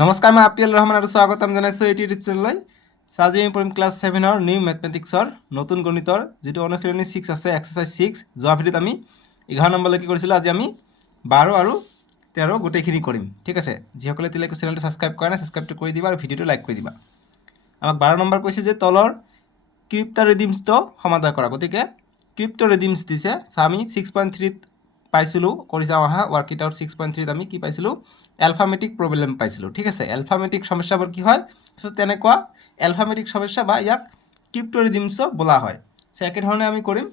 নমস্কাৰ, মই আপিল ৰহমান আৰু স্বাগতম জনাইছোঁ এইটো ইউটিউব চেনেললৈ। আজি আমি পঢ়িম ক্লাছ 7ৰ নিউ মেথমেটিক্সৰ নতুন গণিতৰ যিটো অনুশীলনী 6 আছে, এক্সাৰচাইজ 6। যোৱা ভিডিঅ'ত আমি 11 নম্বৰলৈকে কৰিছিলোঁ। আজি আমি 12 আৰু 13 গোটেইখিনি কৰিম, ঠিক আছে। যিসকলে এতিয়ালৈকে চেনেলটো ছাবস্ক্ৰাইব কৰা নাই, ছাবস্ক্ৰাইবটো কৰি দিবা আৰু ভিডিঅ'টো লাইক কৰি দিবা। আমাক 12 নম্বৰ কৈছে যে তলৰ ক্ৰিপ্টো ৰিডিমছটো সমাধান কৰা। গতিকে ক্ৰিপ্টো ৰিডিমছ দিছে। আমি 6.3 পাইছিলোঁ, কৰি চাওঁ আহা। ৱৰ্কইট আউট 6.3 আমি কি পাইছিলোঁ? এলফামেটিক প্ৰব্লেম পাইছিলোঁ, ঠিক আছে। এলফামেটিক সমস্যাবোৰ কি হয়? তেনেকুৱা এলফামেটিক সমস্যা বা ইয়াক ক্ৰিপ্টো ৰিডিমছো বোলা হয়। একেধৰণে আমি কৰিম।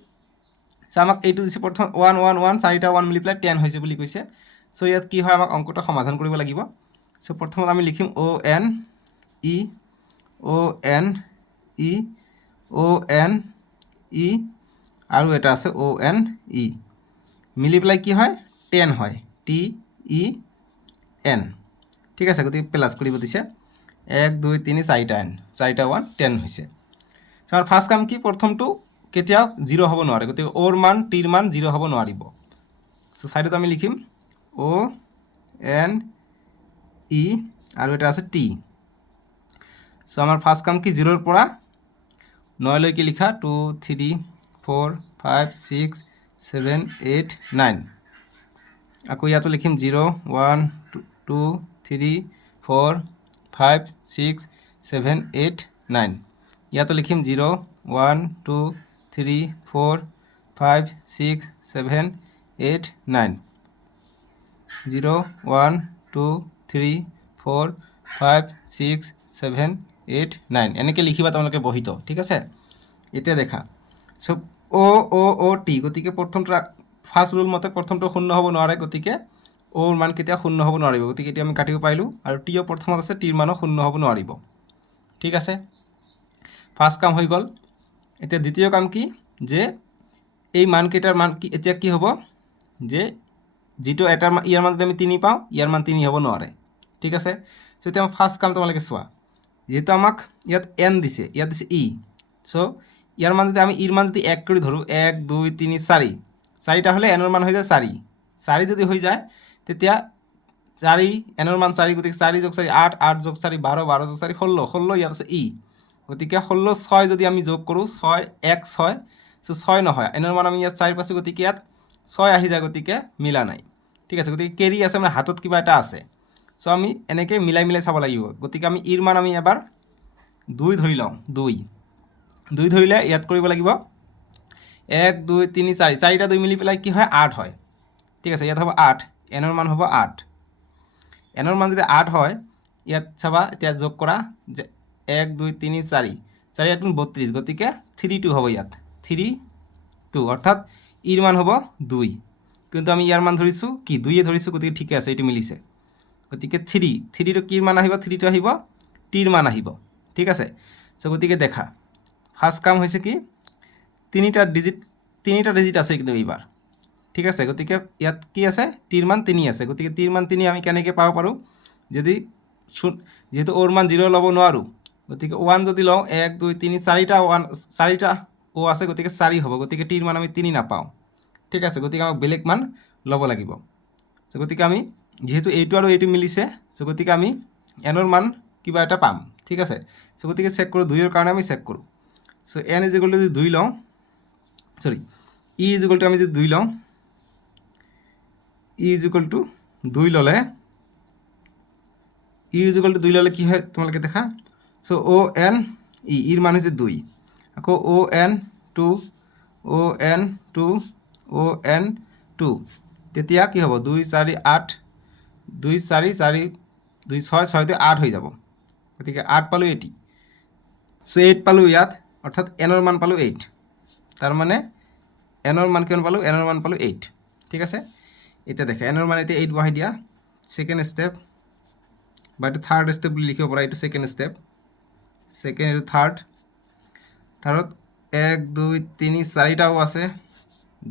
আমাক এইটো দিছে প্ৰথম 1 1 1 চাৰিটা 1 মিলি পেলাই 10 হৈছে বুলি কৈছে। ইয়াত কি হয়, আমাক অংকটো সমাধান কৰিব লাগিব। প্ৰথমত আমি লিখিম অ' এন ই আৰু এটা আছে ON E মিলি পেলাই কি হয়? 10 হয়, TEN, ঠিক আছে। গতিকে প্লাছ কৰিব দিছে 1 2 3 4টা N, 4টা 1 10 হৈছে। আমাৰ ফাৰ্ষ্ট কাম কি? প্ৰথমটো কেতিয়াও 0 হ'ব নোৱাৰে, গতিকে অ'ৰ মান টিৰ মান 0 হ'ব নোৱাৰিব। ছাইডত আমি লিখিম ONE আৰু এটা আছে T। আমাৰ ফাৰ্ষ্ট কাম কি? 0ৰ পৰা 9লৈকে লিখা 2 3 4 5 6 7 8 9। আকৌ ইয়াতো লিখিম 0 1 2 3 4 5 6 7 8 9। ইয়াতো লিখিম 0 1 2 3 4 5 6 7 8 9। 0 1 2 3 4 5 6 7 8 9 এনেকৈ লিখিবা তোমালোকে বহিত, ঠিক আছে। এতিয়া দেখা OOT, গতিকে প্ৰথমটো ফাৰ্ষ্ট ৰুল মতে প্ৰথমটো শূন্য হ'ব নোৱাৰে, গতিকে অ'ৰ মান কেতিয়া শূন্য হ'ব নোৱাৰিব। গতিকে এতিয়া আমি কাটিব পাৰিলোঁ। আৰু টিও প্ৰথমত আছে, টিৰ মানো শূন্য হ'ব নোৱাৰিব, ঠিক আছে। ফাৰ্ষ্ট কাম হৈ গ'ল। এতিয়া দ্বিতীয় কাম কি? যে এই মানকেইটাৰ মান কি এতিয়া কি হ'ব? যে যিটো এটাৰ ইয়াৰ মান যদি আমি 3 পাওঁ, ইয়াৰ মান 3 হ'ব নোৱাৰে, ঠিক আছে। এতিয়া আমাৰ ফাৰ্ষ্ট কাম তোমালোকে চোৱা। যিহেতু আমাক ইয়াত N দিছে, ইয়াত দিছে E। ইয়াৰ মান যদি আমি ইৰ মান যদি 1 কৰি ধৰোঁ, 1 2 3 4, 4টা হ'লে Nৰ মান হৈ যায় 4। 4 যদি হৈ যায় তেতিয়া 4 Nৰ মান 4, গতিকে 4 যোগ 4 8, 8 যোগ 4 12, 12 যোগ 4 16, 16 ইয়াত আছে E। গতিকে 16 6 যদি আমি যোগ কৰোঁ, 6 1 6, 6 নহয়। Nৰ মান আমি ইয়াত 4 পাইছোঁ, গতিকে ইয়াত 6 আহি যায়, গতিকে মিলা নাই, ঠিক আছে। গতিকে কেৰি আছে, মানে হাতত কিবা এটা আছে। আমি এনেকৈ মিলাই মিলাই চাব লাগিব। গতিকে আমি ইৰ মান আমি এবাৰ 2 ধৰি লওঁ। 2 ধৰিলে ইয়াত কৰিব লাগিব 1 2 3 4, 4টা 2 মিলি পেলাই কি হয়? 8 হয়, ঠিক আছে। ইয়াত হ'ব 8, Nৰ মান হ'ব 8। Nৰ মান যদি 8 হয়, ইয়াত চাবা এতিয়া যোগ কৰা যে 1 2 3 4, 4 8 32, গতিকে 3 2 হ'ব ইয়াত, 3 2, অৰ্থাৎ ইৰ মান হ'ব 2। কিন্তু আমি ইয়াৰ মান ধৰিছোঁ কি? 2 ধৰিছোঁ, গতিকে ঠিকে আছে, এইটো মিলিছে। গতিকে 3টো কিৰ মান আহিব? 3টো আহিব টিৰ মান আহিব, ঠিক আছে। গতিকে দেখা ফাৰ্ষ্ট কাম হৈছে কি? তিনিটা ডিজিট আছে কিন্তু এইবাৰ, ঠিক আছে। গতিকে ইয়াত কি আছে? টিৰ মান 3 আছে, গতিকে টিৰ মান 3 আমি কেনেকৈ পাব পাৰোঁ? যদি যিহেতু অ'ৰ মান 0 ল'ব নোৱাৰোঁ, গতিকে 1 যদি লওঁ, 1 2 3 4টা 1, 4টা O আছে, গতিকে 4 হ'ব। গতিকে টিৰ মান আমি 3 নাপাওঁ, ঠিক আছে। গতিকে আমাক বেলেগ মান ল'ব লাগিব। গতিকে আমি যিহেতু এইটো আৰু এইটো মিলিছে, গতিকে আমি Nৰ মান কিবা এটা পাম, ঠিক আছে। গতিকে চেক কৰোঁ, 2ৰ কাৰণে আমি চেক কৰোঁ। N = যদি 2 লওঁ, E = আমি যদি 2 লওঁ, E = 2 ল'লে কি হয় তোমালোকে দেখা। ONE, ইৰ মান হৈছে 2। আকৌ ON2, ON2, তেতিয়া কি হ'ব? 2 4 8, 2 4 4 2 6 6 2 8 হৈ যাব, গতিকে 8 পালোঁ 80। 8 পালোঁ ইয়াত, অৰ্থাৎ Nৰ মান পালোঁ 8। তাৰমানে Nৰ মান কিমান পালোঁ? Nৰ মান পালোঁ 8, ঠিক আছে। এতিয়া দেখা Nৰ মান এতিয়া 8 বহাই দিয়া। ছেকেণ্ড ষ্টেপ বা এইটো থাৰ্ড ষ্টেপ বুলি লিখিব পৰা। এইটো ছেকেণ্ড ষ্টেপ, এইটো থাৰ্ডত 1 2 3 4টাও আছে,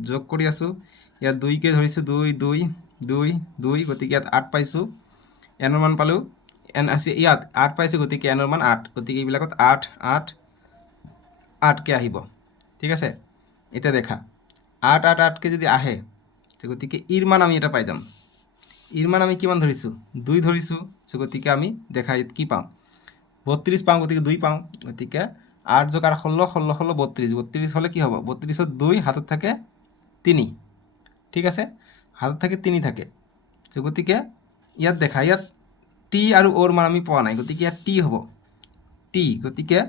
যোগ কৰি আছোঁ। ইয়াত 2কে ধৰিছোঁ, 2 2 2 2, গতিকে ইয়াত 8 পাইছোঁ। Nৰ মান পালোঁ, N আছে ইয়াত 8 পাইছোঁ, গতিকে Nৰ মান 8, গতিকে এইবিলাকত 8 8 8কে আহিব, ঠিক আছে। এতিয়া দেখা 8 8 8কে যদি আহে, গতিকে ইৰ মান আমি এটা পাই যাম। ইৰ মান আমি কিমান ধৰিছোঁ 2 ধৰিছোঁ চ' গতিকে আমি দেখাই কি পাওঁ 32 পাওঁ গতিকে 2 পাওঁ গতিকে 8 যোগ 8 16 16 16 32 32 হ'লে কি হ'ব 32ত 2 হাতত থাকে 3 ঠিক আছে হাতত থাকে 3 থাকে চ' গতিকে ইয়াত দেখা ইয়াত টি আৰু অ'ৰ মান আমি পোৱা নাই গতিকে ইয়াত টি হ'ব টি গতিকে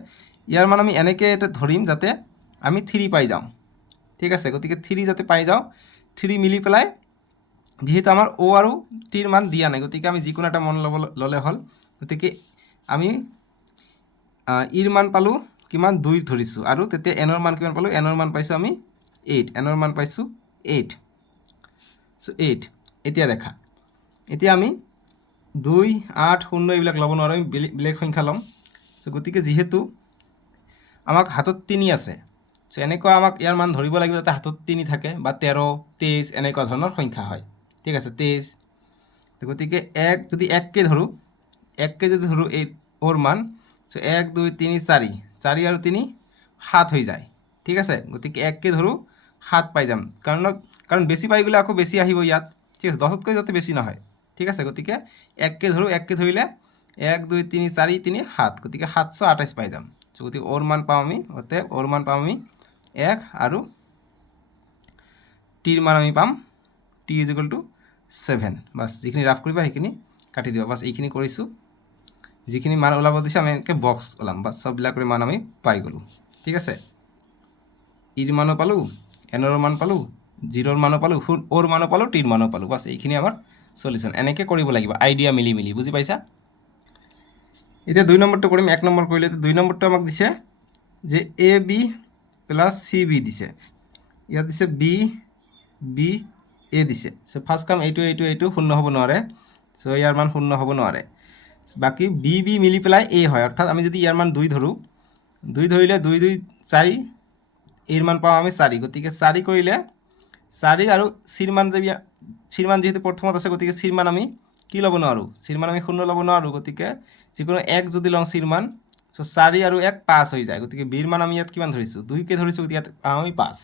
ইয়াৰ মান আমি এনেকৈ এটা ধৰিম যাতে আমি 3 পাই যাওঁ ঠিক আছে গতিকে 3 যাতে পাই যাওঁ 3 মিলি পেলাই যেহেতু আমাৰ অ' আৰু টিৰ মান দিয়া নাই গতিকে আমি যিকোনো এটা মন ল'লে হ'ল গতিকে আমি ইৰ মান পালোঁ কিমান 2 ধৰিছোঁ আৰু তেতিয়া এনৰ মান কিমান পালোঁ এনৰ মান পাইছোঁ আমি 8 এনৰ মান পাইছোঁ 8 চ' 8 এতিয়া দেখা এতিয়া আমি 2 8 0 এইবিলাক ল'ব নোৱাৰোঁ আমি বেলেগ সংখ্যা ল'ম চ' গতিকে যিহেতু আমাক হাতত 3 আছে চ' এনেকুৱা আমাক ইয়াৰ মান ধৰিব লাগিব যাতে হাতত 3 থাকে বা 13 23 এনেকুৱা ধৰণৰ সংখ্যা হয় ঠিক আছে 23 গতিকে যদি 1কে ধৰোঁ 1কে যদি ধৰোঁ এই ওৰ মান চ' 1 2 3 4 4 আৰু 3 7 হৈ যায় ঠিক আছে গতিকে 1কে ধৰোঁ 7 পাই যাম কাৰণ বেছি পাই গ'লে আকৌ বেছি আহিব ইয়াত ঠিক আছে 10তকৈ যাতে বেছি নহয় ঠিক আছে গতিকে 1কে ধৰোঁ 1কে ধৰিলে 1 2 3 4 3 7 গতিকে 728 পাই যাম চ' গতিকে ওর মান পাওঁ আমি ওর মান পাওঁ আমি 1 আৰু টিৰ মান আমি পাম T is equal two 7 bus যিখিনি ৰাফ কৰিবা সেইখিনি কাটি দিবা বাছ এইখিনি কৰিছোঁ যিখিনি মান ওলাব দিছে আমি এনেকৈ বক্স ওলাম বাছ সববিলাকৰ মান আমি পাই গ'লোঁ ঠিক আছে ইৰ মানো পালোঁ এনৰ মান পালোঁ জিৰ'ৰ মানো পালোঁ অ'ৰ মানো পালোঁ টিৰ মানো পালোঁ বাছ এইখিনি আমাৰ সলিউশ্যন এনেকৈ কৰিব লাগিব আইডিয়া মিলি মিলি বুজি পাইছা এতিয়া 2 নম্বৰটো কৰিম 1 নম্বৰ কৰিলে 2 নম্বৰটো আমাক দিছে যে A B plus C B দিছে ইয়াত দিছে বি বি এ দিছে চ' ফাৰ্ষ্ট কাম এইটো শূন্য হ'ব নোৱাৰে চ' ইয়াৰ মান শূন্য হ'ব নোৱাৰে বাকী বি বি মিলি পেলাই এ হয় অৰ্থাৎ আমি যদি ইয়াৰ মান 2 ধৰোঁ 2 ধৰিলে 2 2 4 এৰ মান পাওঁ আমি 4 গতিকে 4 কৰিলে 4 আৰু চিৰ মান যিহেতু প্ৰথমত আছে গতিকে চিৰ মান আমি কি ল'ব নোৱাৰোঁ চিৰ মান আমি শূন্য ল'ব নোৱাৰোঁ গতিকে যিকোনো 1 যদি লওঁ চিৰ মান চ' 4 আৰু 1 5 হৈ যায় গতিকে বিৰ মান আমি ইয়াত কিমান ধৰিছোঁ 2কে ধৰিছোঁ গতিকে ইয়াত পাওঁ আমি 5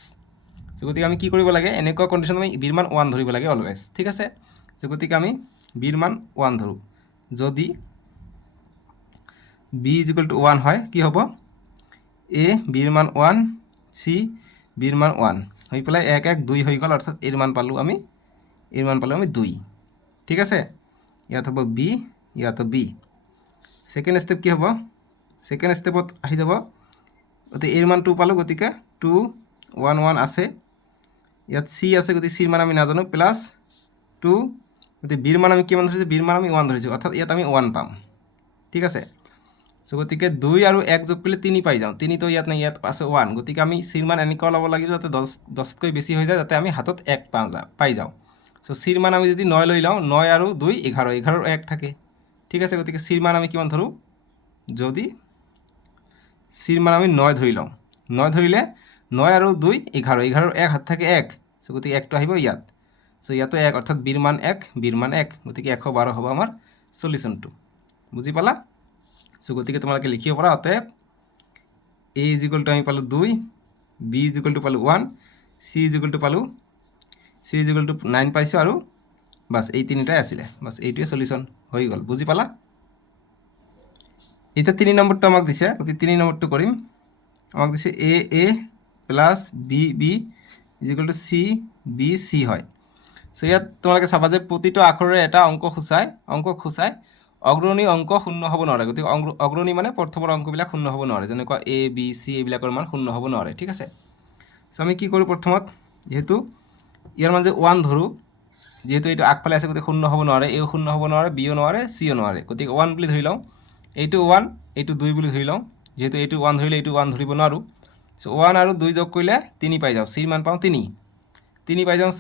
চ' গতিকে আমি কি কৰিব লাগে এনেকুৱা কণ্ডিশ্যন আমি বিৰ মান 1 ধৰিব লাগে অলৱেজ ঠিক আছে চ' গতিকে আমি বিৰ মান 1 ধৰোঁ যদি বি ইজ ইকুৱেল টু 1 হয় কি হ'ব এ বিৰ মান 1 চি বিৰ মান 1 হৈ পেলাই 1 1 2 হৈ গ'ল অৰ্থাৎ এৰ মান পালোঁ আমি 2 ঠিক আছে ইয়াত হ'ব বি ইয়াত বি সেকেন্ড স্টেপ কি হ'ব সেকেন্ড স্টেপত আহি যাব গতিকে এর মান 2 পালোঁ গতিকে 2 1 1 আছে ইয়াত চি আছে গতিকে চিৰ মান আমি নাজানো প্লাছ 2 গতিকে বিৰ মান আমি কিমান ধৰিছোঁ বিৰ মান আমি 1 ধৰিছোঁ অৰ্থাৎ ইয়াত আমি 1 পাম ঠিক আছে চ' গতিকে 2 আৰু 1 যোগ কৰিলে 3 পাই যাওঁ 3 তো ইয়াত নাই ইয়াত আছে 1 গতিকে আমি চিৰ মান এনেকুৱা ল'ব লাগিব যাতে 10তকৈ বেছি হৈ যায় যাতে আমি হাতত 1 পাই যাওঁ চ' চিৰ মান আমি যদি 9 লৈ লওঁ 9 আৰু 2 11 11ৰ 1 থাকে ঠিক আছে গতিকে চিৰ মান আমি কিমান ধৰোঁ যদি চিৰ মান আমি 9 ধৰি লওঁ 9 ধৰিলে 9 আৰু 2 11 11ৰ 1 হাত থাকে 1 চ' গতিকে 1টো আহিব ইয়াত চ' ইয়াতো 1 অৰ্থাৎ বিৰ মান 1 গতিকে 112 হ'ব আমাৰ সলিউশ্যনটো বুজি পালা চ' গতিকে তোমালোকে লিখিব পৰা অতএব এ ইজ ইকুৱেল টু আমি পালোঁ 2 বি ইজ ইকুৱেল টু পালোঁ 1 চি ইজ ইকুৱেল টু পালোঁ 9 পাইছোঁ আৰু বাছ এই তিনিটাই আছিলে বাছ এইটোৱে সলিউশ্যন হৈ গ'ল বুজি পালা এতিয়া 3 নম্বৰটো আমাক দিছে গতিকে 3 নম্বৰটো কৰিম আমাক দিছে A plus B is equal to C B C হয় চ' ইয়াত তোমালোকে চাবা যে প্ৰতিটো আখৰৰে এটা অংক খুচাই অগ্ৰণী অংক শূন্য হ'ব নোৱাৰে গতিকে অগ্ৰণী মানে প্ৰথমৰ অংকবিলাক শূন্য হ'ব নোৱাৰে যেনেকুৱা এ বি চি এইবিলাকৰ মান শূন্য হ'ব নোৱাৰে ঠিক আছে চ' আমি কি কৰোঁ প্ৰথমত যেহেতু ইয়াৰ মাজে 1 ধৰোঁ যেহেতু এইটো আগফালে আছে গতিকে শূন্য হ'ব নোৱাৰে এও শূন্য হ'ব নোৱাৰে বিও নোৱাৰে চিও নোৱাৰে গতিকে 1 বুলি ধৰি লওঁ এইটো 1 এইটো 2 বুলি ধৰি লওঁ যেহেতু এইটো 1 ধৰিলে এইটো 1 ধৰিব নোৱাৰোঁ চ' 1 আৰু 2 যোগ কৰিলে 3 পাই যাওঁ চিৰ মান পাওঁ 3 পাই যাওঁ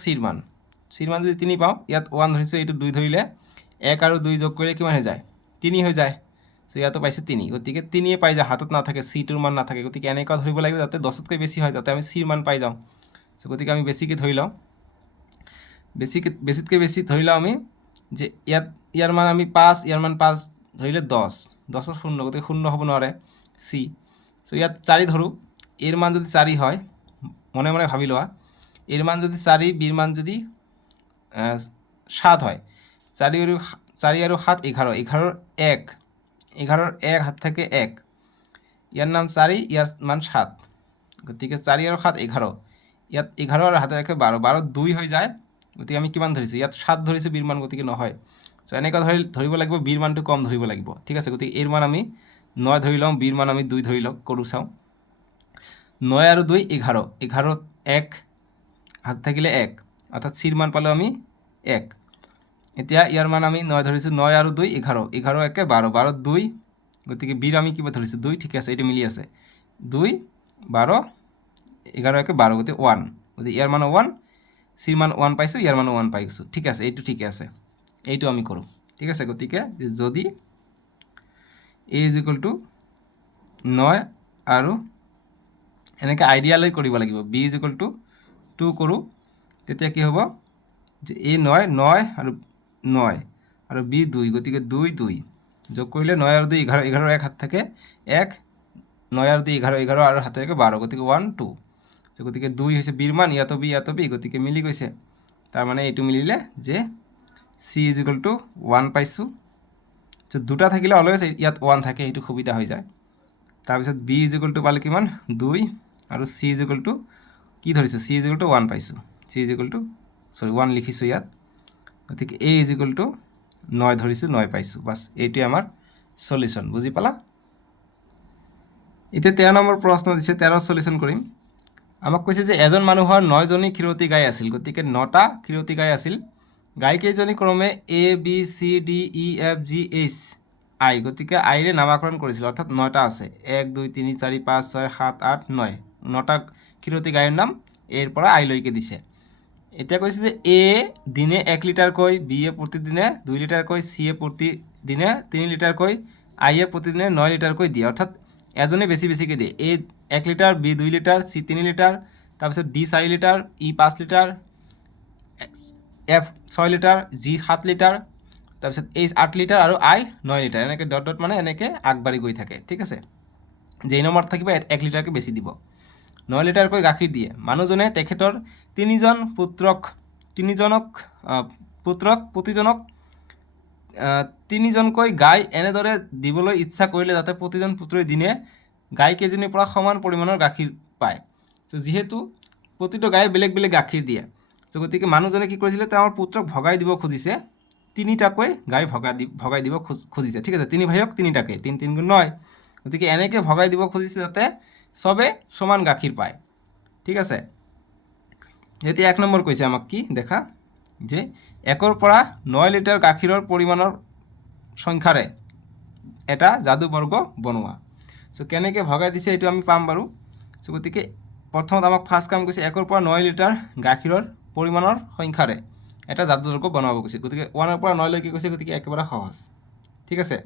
চিৰ মান যদি 3 পাওঁ ইয়াত 1 ধৰিছোঁ এইটো 2 ধৰিলে 1 আৰু 2 যোগ কৰিলে কিমান হৈ যায় 3 হৈ যায় চ' ইয়াতো পাইছোঁ 3 গতিকে 3 পাই যাওঁ হাতত নাথাকে চিটোৰ মান নাথাকে গতিকে এনেকুৱা ধৰিব লাগিব যাতে 10তকৈ বেছি হয় যাতে আমি চিৰ মান পাই যাওঁ চ' গতিকে আমি বেছিকৈ ধৰি লওঁ বেছিতকৈ বেছি ধৰি লওঁ আমি যে ইয়াৰ মান আমি 5 ইয়াৰ মান 5 ধৰিলে 10ৰ শূন্য গতিকে শূন্য হ'ব নোৱাৰে চি চ' ইয়াত 4 ধৰোঁ এৰ মান যদি 4 হয় মনে মনে ভাবি লোৱা এৰ মান যদি 4 বিৰ মান যদি 7 হয় 4 আৰু 7 11 11ৰ 1 11ৰ 1 হাত থাকে 1 ইয়াৰ নাম 4 ইয়াৰ মান 7 গতিকে 4 আৰু 7 11 ইয়াত 11 আৰু হাতে ৰাখে 12 12 2 হৈ যায় গতিকে আমি কিমান ধৰিছোঁ ইয়াত 7 ধৰিছোঁ বিৰ মান গতিকে নহয় সো এনেকৈ ধৰিব লাগিব বিৰ মানটো কম ধৰিব লাগিব ঠিক আছে গতিকে এৰ মান আমি 9 ধৰি লওঁ বিৰ মান আমি 2 ধৰি লওঁ কৰো চাওঁ 9 আৰু 2 11 11ত 1 হাত থাকিলে 1 অৰ্থাৎ চিৰ মান পালো আমি 1 এতিয়া ইয়াৰ মান আমি 9 ধৰিছোঁ 9 আৰু 2 11 11 একে 12 12 2 গতিকে বিৰ আমি কিবা ধৰিছোঁ 2 ঠিক আছে এটা মিলি আছে 2 12 11 একে 12 গতিকে 1 গতিকে ইয়াৰ মান 1 চিৰ মান 1 পাইছোঁ ইয়াৰ মান 1 পাইছোঁ ঠিক আছে এইটো ঠিক আছে এইটো আমি কৰোঁ ঠিক আছে গতিকে যদি a = 9 আৰু এনেকৈ আইডিয়া লৈ কৰিব লাগিব b = 2 কৰোঁ তেতিয়া কি হ'ব যে a 9 9 আৰু 9 আৰু b 2 গতিকে 2 2 যোগ কৰিলে 9 আৰু 2 11 11 এক হাত থাকে 1 9 আৰু 2 11 11 আৰু হাতে থাকে 12 গতিকে 1 2 গতিকে 2 হৈছে বিৰ মান ইয়াতো b গতিকে মিলি গৈছে তাৰ মানে এইটো মিলিলে যে c = 1 পাইছোঁ তো দুটা থাকিলে অলৱেজ ইয়াত 1 থাকে এইটো সুবিধা হৈ যায় তাৰপিছত b = পালে কিমান 2 আৰু c = কি ধৰিছোঁ c = 1 পাইছোঁ c = 1 লিখিছোঁ ইয়াত গতিকে a = 9 ধৰিছোঁ 9 পাইছোঁ বাস এইটোৱে আমাৰ সলিউশন বুজি পালা এতিয়া 13 নম্বৰ প্ৰশ্ন দিছে 13 সলিউশন কৰিম আমাক কৈছে যে এজন মানুহৰ 9 জনী ক্ষীৰতী গাই আছিল গতিকে 9টা ক্ষীৰতী গাই আছিল গাইকেইজনী ক্ৰমে a b c d e f g h i গতিকে আইৰে নামাকৰণ কৰিছিল অৰ্থাৎ 9টা আছে 1 2 3 4 5 6 7 8 9 9টা ক্ষীৰতী গাইৰ নাম এৰ পৰা আই লৈকে দিছে এতিয়া কৈছে যে a দিনে 1 লিটাৰকৈ b এ প্ৰতিদিনে 2 লিটাৰকৈ c এ প্ৰতিদিনে 3 লিটাৰকৈ i এ প্ৰতিদিনে 9 লিটাৰকৈ দিয়ে অৰ্থাৎ এজনে বেছি বেছিকৈ দিয়ে a 1 litre b 2 litre c 3 litre তাৰপিছত d 4 litre e 5 litre f 6 litre g 7 litre তাৰপিছত h 8 লিটাৰ আৰু i 9 লিটাৰ এনেকৈ ডট ডট মানে এনেকৈ আগবাঢ়ি গৈ থাকে ঠিক আছে যেই নম্বৰত থাকিব 1 লিটাৰকৈ বেছি দিব 9 লিটাৰকৈ গাখীৰ দিয়ে মানুহজনে তেখেতৰ তিনিজনক প্ৰতিজনক 3জনকৈ গাই এনেদৰে দিবলৈ ইচ্ছা কৰিলে যাতে প্ৰতিজন পুত্ৰই দিনে গাইকেইজনীৰ পৰা সমান পৰিমাণৰ গাখীৰ পায় তো যিহেতু প্ৰতিটো গাই বেলেগ বেলেগ গাখীৰ দিয়ে তো গতিকে মানুহজনে কি কৰিছিলে তেওঁৰ পুত্ৰক ভগাই দিব খুজিছে তিনিটাকৈ গাই ভগাই দিব খুজিছে ঠিক আছে তিনি ভাইক তিনিটাকৈ 3 3 গুণ 9 গতিকে এনেকৈ ভগাই দিব খুজিছে যাতে সবে সমান গাখীৰ পায় ঠিক আছে এতিয়া 1 নম্বৰ কৈছে আমাক কি দেখা যে 1ৰ পৰা 9 লিটাৰ গাখীৰৰ পৰিমাণৰ সংখ্যাৰে এটা যাদু বৰ্গ বনোৱা সো কেনেকৈ ভগাই দিছে এইটো আমি পাম বাৰু সো গতিকে প্ৰথমত আমাক ফাৰ্ষ্ট কাম কৈছে 1ৰ পৰা 9 লিটাৰ গাখীৰৰ পৰিমাণৰ সংখ্যাৰে এটা যাদু বৰ্গ বনাব কৈছে গতিকে 1ৰ পৰা 9 লৈকে কৈছে গতিকে একেবাৰে সহজ ঠিক আছে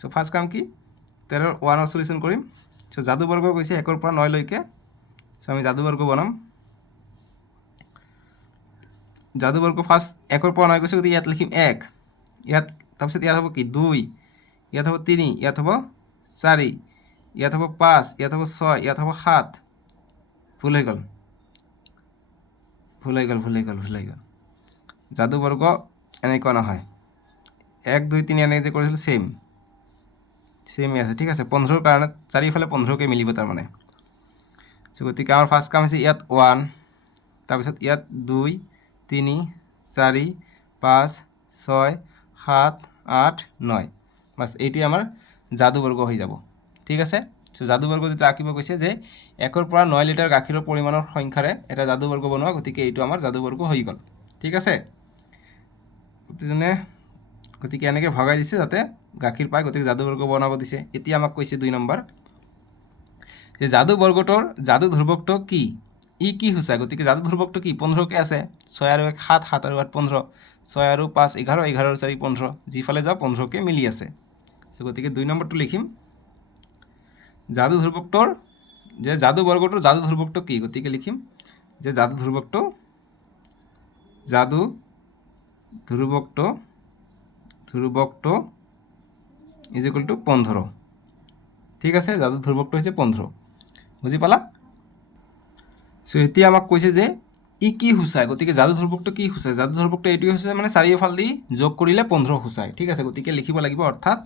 সো ফাৰ্ষ্ট কাম কি 13ৰ 1ৰ সলিউশন কৰিম সো যাদু বৰ্গ কৈছে 1ৰ পৰা 9 লৈকে সো আমি যাদু বৰ্গ বনাম যাদু বৰ্গ ফাৰ্ষ্ট 1ৰ পৰা 9 কৈছে গতিকে ইয়াত লিখিম 1 ইয়াত তাৰপিছত ইয়াত হ'ব কি 2 ইয়াত হ'ব 3 ইয়াত হ'ব 4 ইয়াত হ'ব 5 ইয়াত হ'ব 6 ইয়াত হ'ব 7 ভুল হৈ গ'ল যাদু বৰ্গ এনেকুৱা নহয় 1 2 3 এনেকৈ যে কৰিছিলোঁ ছেমই আছে ঠিক আছে 15ৰ কাৰণে চাৰিওফালে 15কে মিলিব তাৰমানে গতিকে আমাৰ ফাৰ্ষ্ট কাম হৈছে ইয়াত 1 তাৰপিছত ইয়াত 2 3 4 5 6 7 8 9 বাস এইটোৱে আমাৰ যাদু বৰ্গ হৈ যাব ঠিক আছে সো যাদু বৰ্গ যেটা আঁকিব কৈছে যে 1ৰ পৰা 9 লিটাৰ গাখীৰৰ পৰিমাণৰ সংখ্যাৰে এটা যাদু বৰ্গ বনোৱা গতিকে এইটো আমাৰ যাদু বৰ্গ হৈ গ'ল ঠিক আছে গতিকে এনেকৈ ভগাই দিছে যাতে গাখীৰ পায় গতিকে যাদু বৰ্গ বনাব দিছে এতিয়া আমাক কৈছে 2 নম্বৰ যে যাদু বৰ্গটোৰ যাদু ধ্ৰুৱকটো কি ই কি সূচায় গতিকে যাদু ধ্ৰুৱকটো কি 15কে আছে 6 আৰু 1 7 7 আৰু 8 15 6 আৰু 5 11 11 আৰু 4 15 যিফালে যাও 15কে মিলি আছে সো গতিকে 2 নম্বৰটো লিখিম যাদু ধ্ৰুৱকটোৰ যে যাদু বৰ্গটোৰ যাদু ধ্ৰুৱকটো কি গতিকে লিখিম যে যাদু ধ্ৰুৱকটো ইজ ইকুয়াল টু 15 ঠিক আছে যাদু ধ্ৰুৱকটো হৈছে 15 বুজি পালা সো এতিয়া আমাক কৈছে যে ই কি সূচায় গতিকে যাদু ধ্ৰুৱকটো কি সূচায় যাদু ধ্ৰুৱকটো এইটোৱে সূচায় মানে চাৰিওফালেদি যোগ কৰিলে 15 সূচায় ঠিক আছে গতিকে লিখিব লাগিব অৰ্থাৎ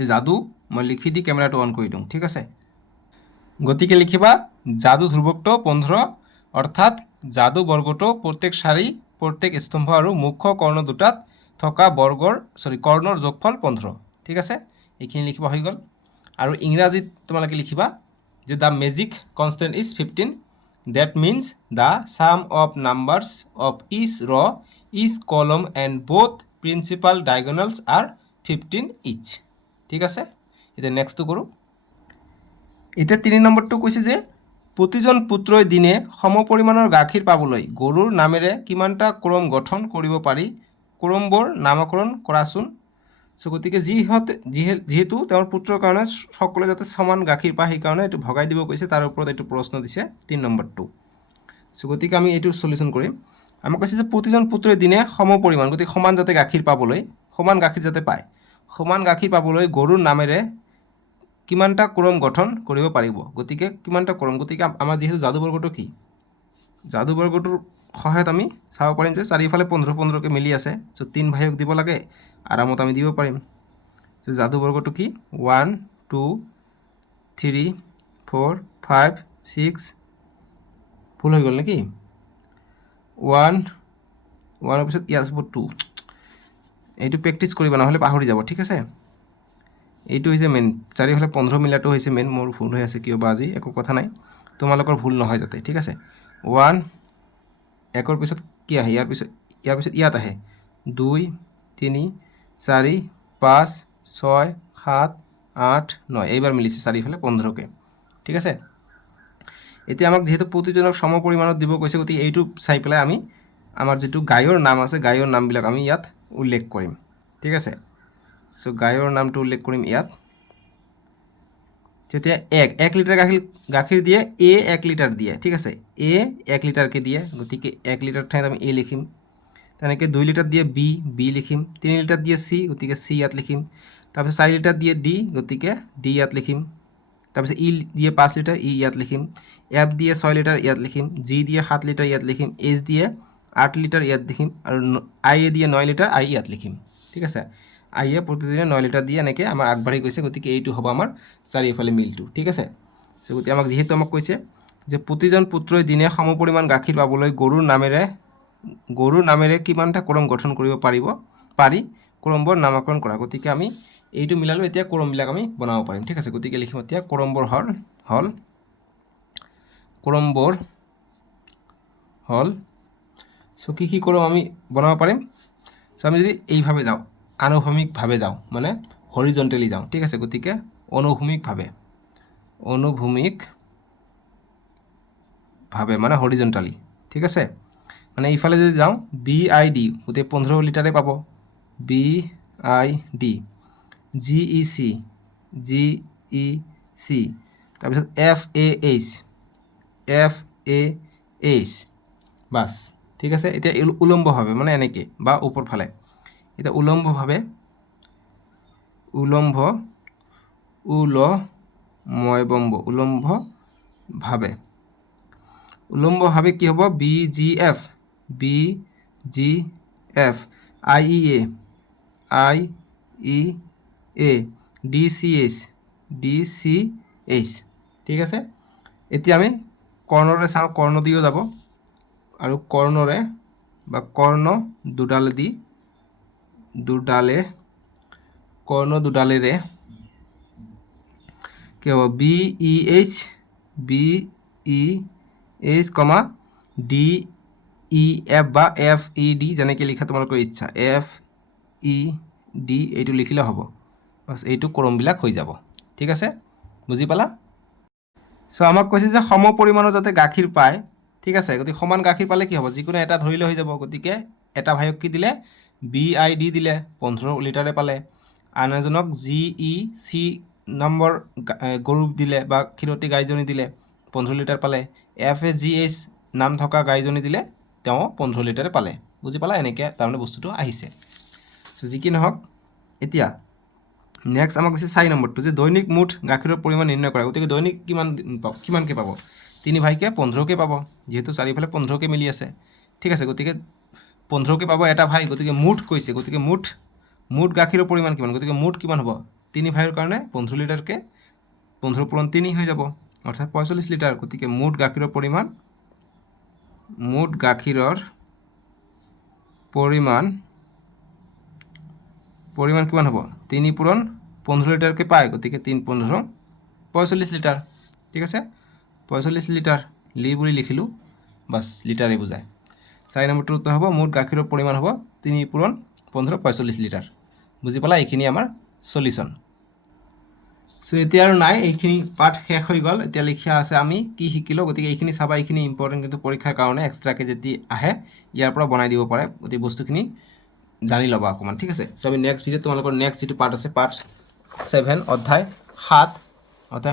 এই যাদু মই লিখি দি কেমেৰাটো অন কৰি দিওঁ ঠিক আছে গতিকে লিখিবা যাদু ধ্ৰুৱকটো 15 অৰ্থাৎ যাদু বৰ্গটো প্ৰত্যেক সাৰি প্ৰত্যেক স্তম্ভ আৰু মুখ্য কৰ্ণ দুটাত থকা কৰ্ণৰ যোগফল 15 ঠিক আছে এইখিনি লিখিব হৈ গ'ল আৰু ইংৰাজীত তোমালোকে লিখিবা যে the magic constant is 15 that means the sum of numbers of each row each column and both principal diagonals are 15 each ঠিক আছে এতিয়া নেক্সটটো কৰোঁ এতিয়া 3 নম্বৰটো কৈছে যে প্ৰতিজন পুত্ৰই দিনে সমপৰিমাণৰ গাখীৰ পাবলৈ গৰুৰ নামেৰে কিমানটা ক্ৰম গঠন কৰিব পাৰি ক্ৰমবোৰ নামকৰণ কৰাচোন সো গতিকে যিহেতু তেওঁৰ পুত্ৰৰ কাৰণে সকলোৱে যাতে সমান গাখীৰ পায় সেইকাৰণে এইটো ভগাই দিব কৈছে তাৰ ওপৰত এইটো প্ৰশ্ন দিছে 3 নম্বৰটো সো গতিকে আমি এইটো সলিউশ্যন কৰিম আমাক কৈছে যে প্ৰতিজন পুত্ৰই দিনে সমপৰিমাণ গতিকে সমান যাতে গাখীৰ পাবলৈ সমান গাখীৰ যাতে পায় সমান গাখীৰ পাবলৈ গৰুৰ নামেৰে কিমানটা ক্ৰম গঠন কৰিব পাৰিব গতিকে কিমানটা ক্ৰম গতিকে আমাৰ যেহেতু যাদু বৰ্গটো কি যাদু বৰ্গটোৰ সহায়ত আমি চাব পাৰিম যে চাৰিওফালে 15 15কে মিলি আছে সো 3 ভাগক দিব লাগে আৰামত আমি দিব পাৰিম সো যাদু বৰ্গটো কি 1 2 3 4 5 6 ভুল হৈ গ'ল নেকি 1 1 পিছত ইয়াৰ হ'ব 2 এইটো প্ৰেক্টিছ কৰিবা নহ'লে পাহৰি যাব ঠিক আছে এইটো হৈছে মেইন চাৰিওফালে 15 মিলাটো হৈছে মেইন মোৰ ভুল হৈ আছে কিয় বা আজি একো কথা নাই তোমালোকৰ ভুল নহয় যাতে ঠিক আছে 1 একৰ পিছত কি আহে ইয়াৰ পিছত ইয়াত আহে 2 3 4 5 6 7 8 9 এইবাৰ মিলিছে চাৰিওফালে 15কে ঠিক আছে এতিয়া আমাক যেহেতু প্ৰতিজনক সমপৰিমাণত দিব কৈছে গতিকে এইটো চাই পেলাই আমি আমাৰ যেটো গায়ৰ নাম আছে গায়ৰ নামবিলাক আমি ইয়াত উল্লেখ কৰিম ঠিক আছে সো গায়ৰ নামটো উল্লেখ কৰিম ইয়াত যেতিয়া 1 লিটাৰ গাখীৰ দিয়ে এ 1 লিটাৰ দিয়ে ঠিক আছে এ 1 লিটাৰকে দিয়ে গতিকে 1 লিটাৰ ঠাইত আমি এ লিখিম তেনেকৈ 2 লিটাৰ দিয়ে বি লিখিম 3 লিটাৰ দিয়ে চি গতিকে চি ইয়াত লিখিম তাৰপিছত 4 লিটাৰ দিয়ে ডি গতিকে ডি ইয়াত লিখিম তাৰপিছত ই দিয়ে 5 লিটাৰ ই ইয়াত লিখিম এফ দিয়ে 6 লিটাৰ ইয়াত লিখিম জি দিয়ে 7 লিটাৰ ইয়াত লিখিম এইচ দিয়ে 8 লিটাৰ ইয়াত লিখিম আৰু আই এ দিয়ে 9 লিটাৰ আই ইয়াত লিখিম ঠিক আছে আই এ প্ৰতিদিনে 9 লিটাৰ দিয়ে এনেকৈ আমাৰ আগবাঢ়ি গৈছে গতিকে এইটো হ'ব আমাৰ চাৰিওফালে মিলটো ঠিক আছে সো গতিকে যেহেতু আমাক কৈছে যে প্ৰতিজন পুত্ৰই দিনে সমপৰিমাণ গাখীৰ পাবলৈ গৰুৰ নামেৰে কিমানটা ক্ৰম গঠন কৰিব পাৰি ক্ৰমবোৰ নামকৰণ কৰা গতিকে আমি এইটো মিলালো এতিয়া ক্ৰমবিলাক আমি বনাব পাৰিম ঠিক আছে গতিকে লিখিম এতিয়া ক্ৰমবোৰ হল সো কি ক্ৰম আমি বনাব পাৰিম সো আমি যদি এইভাবে যাওঁ আনুভূমিকভাৱে যাওঁ মানে হৰিজন্টেলি যাওঁ ঠিক আছে গতিকে অনুভূমিকভাৱে মানে হৰিজন্টালি ঠিক আছে মানে এইফালে যদি যাওঁ বি আই ডি গোটেই 15 লিটাৰে পাব বি আই ডি জি ই চি তাৰপিছত এফ এ এইচ বাছ ঠিক আছে এতিয়া উলম্বভাৱে মানে এনেকৈ বা ওপৰ ফালে এতিয়া উলম্বভাৱে উলম্বভাৱে কি হ'ব B G F I E A D C H ঠিক আছে এতিয়া আমি কৰ্ণৰে চাওঁ কৰ্ণ দিও যাব আৰু কৰ্ণৰে বা কৰ্ণ দুডালেৰে কি হ'ব বি ই এইচ কমা ডি ই এফ বা এফ ই ডি যেনেকৈ লিখা তোমালোকৰ ইচ্ছা এফ ই ডি এইটো লিখিলে হ'ব বাছ এইটো ক্ৰমবিলাক হৈ যাব ঠিক আছে বুজি পালা সো আমাক কৈছে যে সম পৰিমাণৰ যাতে গাখীৰ পায় ঠিক আছে গতিকে সমান গাখীৰ পালে কি হ'ব যিকোনো এটা ধৰিলে হৈ যাব গতিকে এটা ভাইক কি দিলে বি আই ডি দিলে 15 লিটাৰে পালে আন এজনক জি ই চি নম্বৰ গৰু দিলে বা ক্ষীৰতী গাইজনী দিলে 15 লিটাৰ পালে এফ এ জি এইচ নাম থকা গাইজনী দিলে তেওঁ 15 লিটাৰে পালে বুজি পালা এনেকৈ তাৰমানে বস্তুটো আহিছে সো যি কি নহওক এতিয়া নেক্সট আমাক দিছে 4 নম্বৰটো যে দৈনিক মুঠ গাখীৰৰ পৰিমাণ নিৰ্ণয় কৰা গতিকে দৈনিক কিমানকৈ পাব 3 ভাইকে 15কৈ পাব যিহেতু চাৰিওফালে 15কৈ মিলি আছে ঠিক আছে গতিকে 15কৈ পাব এটা ভাই গতিকে মুঠ কৈছে গতিকে মুঠ গাখীৰৰ পৰিমাণ কিমান গতিকে মুঠ কিমান হ'ব 3 ভাইৰ কাৰণে 15 লিটাৰকৈ 15 পূৰণ 3 হৈ যাব অৰ্থাৎ 45 লিটাৰ গতিকে মুঠ গাখীৰৰ পৰিমাণ কিমান হ'ব 3 পূৰণ 15 লিটাৰকৈ পায় গতিকে 3 15 45 লিটাৰ ঠিক আছে 45 লিটাৰ বুলি লিখিলোঁ বাছ লিটাৰে বুজায় 4 নম্বৰটোৰ উত্তৰ হ'ব মুঠ গাখীৰৰ পৰিমাণ হ'ব 3 পূৰণ 15 45 লিটাৰ বুজি পালা এইখিনি আমাৰ সলিউশ্যন সো এতিয়া আৰু নাই এইখিনি পাঠ শেষ হৈ গ'ল এতিয়া লিখা আছে আমি কি শিকিলোঁ গতিকে এইখিনি চাবা এইখিনি ইম্পৰ্টেণ্ট কিন্তু পৰীক্ষাৰ কাৰণে এক্সট্ৰাকৈ যদি আহে ইয়াৰ পৰা বনাই দিব পাৰে গতিকে বস্তুখিনি জানি ল'বা অকণমান ঠিক আছে সো আমি নেক্সট ভিডিঅ'ত তোমালোকৰ নেক্সট যিটো পাৰ্ট আছে পাৰ্ট 7 অধ্যায়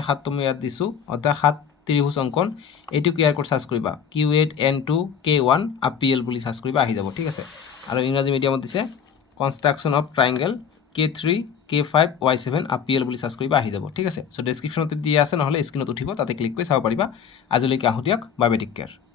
7 তুমি ইয়াত দিছোঁ অধ্যায় 7 ত্ৰিভুজ অংকন এইটো ক্লিয়াৰ কৰি চাৰ্চ কৰিবা Q8 N2 K1 APL বুলি চাৰ্চ কৰিবা আহি যাব ঠিক আছে আৰু ইংৰাজী মিডিয়ামত দিছে construction of triangle K3 K5 Y7 APL বুলি চাৰ্চ কৰিবা আহি যাব ঠিক আছে সো ডেছক্ৰিপশ্যনতে দিয়া আছে নহ'লে স্ক্ৰীনত উঠিব তাতে ক্লিক কৰি চাব পাৰিবা আজিলৈকে আহোঁ দিয়ক বাই বাই টেক কেয়াৰ